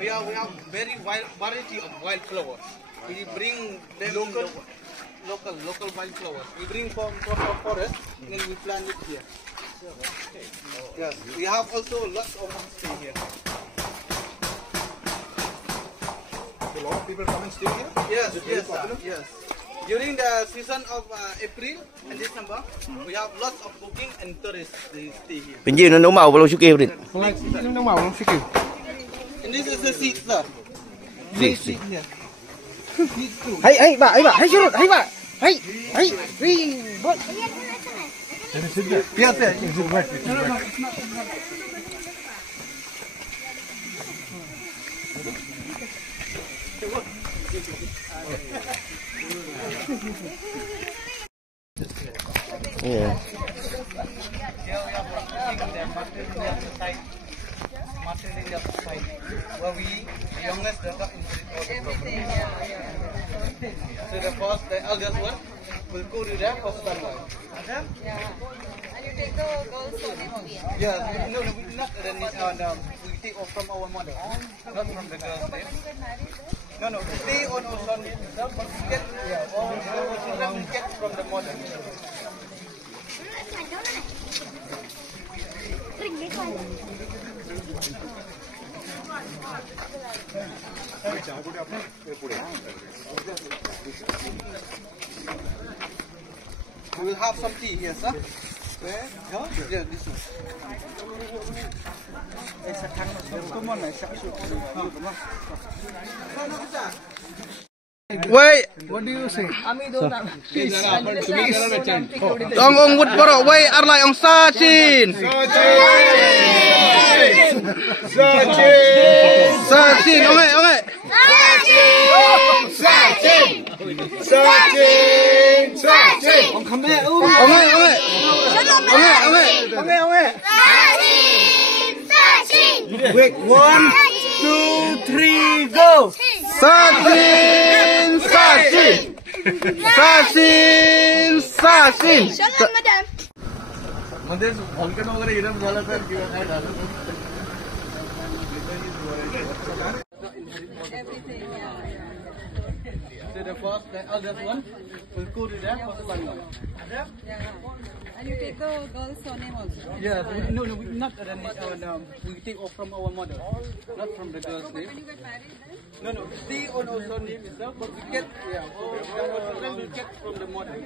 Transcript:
we have very wild variety of wildflowers. We bring them local wildflowers. We bring from the forest and we plant it here. Yes, we have also lots of homestay here. A lot of people come and stay here? Yes, yes, yes. During the season of April and December, we have lots of booking and tourists they stay here. Bên dưới nó nấu màu bao lâu chưa kêu điện. Nó màu nó kêu. And this is the seed, sir. Seed. Here. Hãy bà, hãy chưa hãy bà. Hãy đi. Yes, yes, it's wet. It's wet. Yeah. Matrilineal society, where we, the youngest, develop everything. So the eldest one will go to there for sunlight. Yeah. And you take the girls' name also. Yeah, no, we not we take off from our mother, not from the girls' name. No, we stay on our son name, but we get, all our children we get from the mother. We will have some tea here, sir. Where? Yeah, this one. Wait. What do you say? Dong ông Wood Boro wait Arlai ông Sa Chin. Sa Chin ông ơi. Ông come here. Ông ơi. Wait, 1, 2, 3, go. Sa Chin. Shalom, madam. मंदिर भोंकन वगैरह इधर वाला sir क्यों है डाला Everything, yeah. So the eldest one will go to there for sunlight. Yeah. And you take the girls' name also. Yeah, no, we not we take off from our mother, not from the girls' name. When you get married, then? No, we stay on our son name itself, but we get, our children we get from the mother.